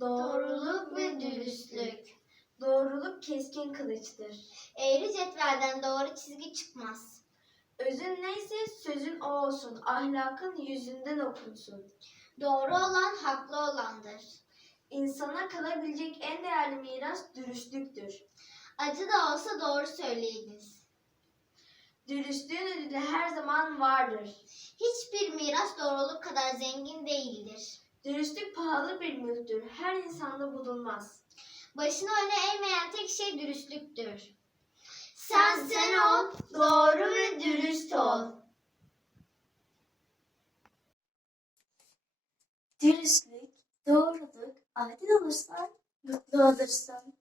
Doğruluk ve dürüstlük. Doğruluk keskin kılıçtır. Eğri cetvelden doğru çizgi çıkmaz. Özün neyse sözün o olsun. Ahlakın yüzünden okunsun. Doğru olan haklı olandır. İnsana kalabilecek en değerli miras dürüstlüktür. Acı da olsa doğru söyleyiniz. Dürüstlüğün ödülü her zaman vardır. Hiçbir miras doğruluk kadar zengin değildir. Pahalı bir mülktür. Her insanda bulunmaz. Başını öne eğmeyen tek şey dürüstlüktür. Sen sen ol, doğru ve dürüst ol. Dürüstlük, doğruluk, adil olursan mutlu olursun.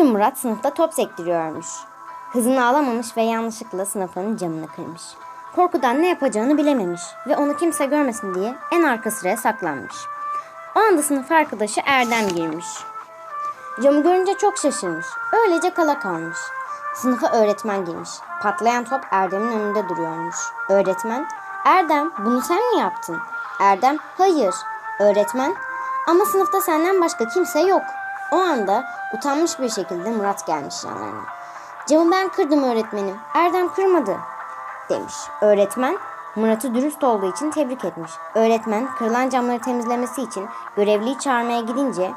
Gün Murat sınıfta top sektiriyormuş. Hızını alamamış ve yanlışlıkla sınıfının camını kırmış. Korkudan ne yapacağını bilememiş ve onu kimse görmesin diye en arka sıraya saklanmış. O anda sınıf arkadaşı Erdem girmiş. Camı görünce çok şaşırmış. Öylece kala kalmış. Sınıfa öğretmen girmiş. Patlayan top Erdem'in önünde duruyormuş. Öğretmen, Erdem bunu sen mi yaptın? Erdem, hayır. Öğretmen, ama sınıfta senden başka kimse yok. O anda utanmış bir şekilde Murat gelmiş yanlarına. Camı ben kırdım öğretmenim. Erdem kırmadı demiş. Öğretmen Murat'ı dürüst olduğu için tebrik etmiş. Öğretmen kırılan camları temizlemesi için görevliyi çağırmaya gidince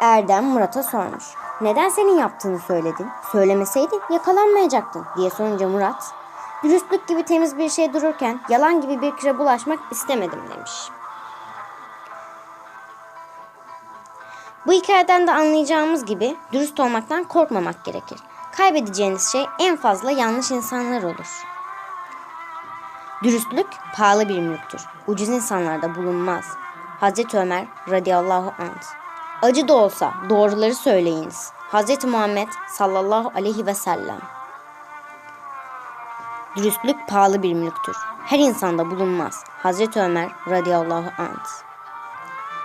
Erdem Murat'a sormuş. Neden senin yaptığını söyledin? Söylemeseydin yakalanmayacaktın diye sorunca Murat dürüstlük gibi temiz bir şey dururken yalan gibi bir kire bulaşmak istemedim demiş. Bu hikayeden de anlayacağımız gibi dürüst olmaktan korkmamak gerekir. Kaybedeceğiniz şey en fazla yanlış insanlar olur. Dürüstlük pahalı bir mülktür. Ucuz insanlarda bulunmaz. Hazreti Ömer radıyallahu anh. Acı da olsa doğruları söyleyiniz. Hazreti Muhammed sallallahu aleyhi ve sellem. Dürüstlük pahalı bir mülktür. Her insanda bulunmaz. Hazreti Ömer radıyallahu anh.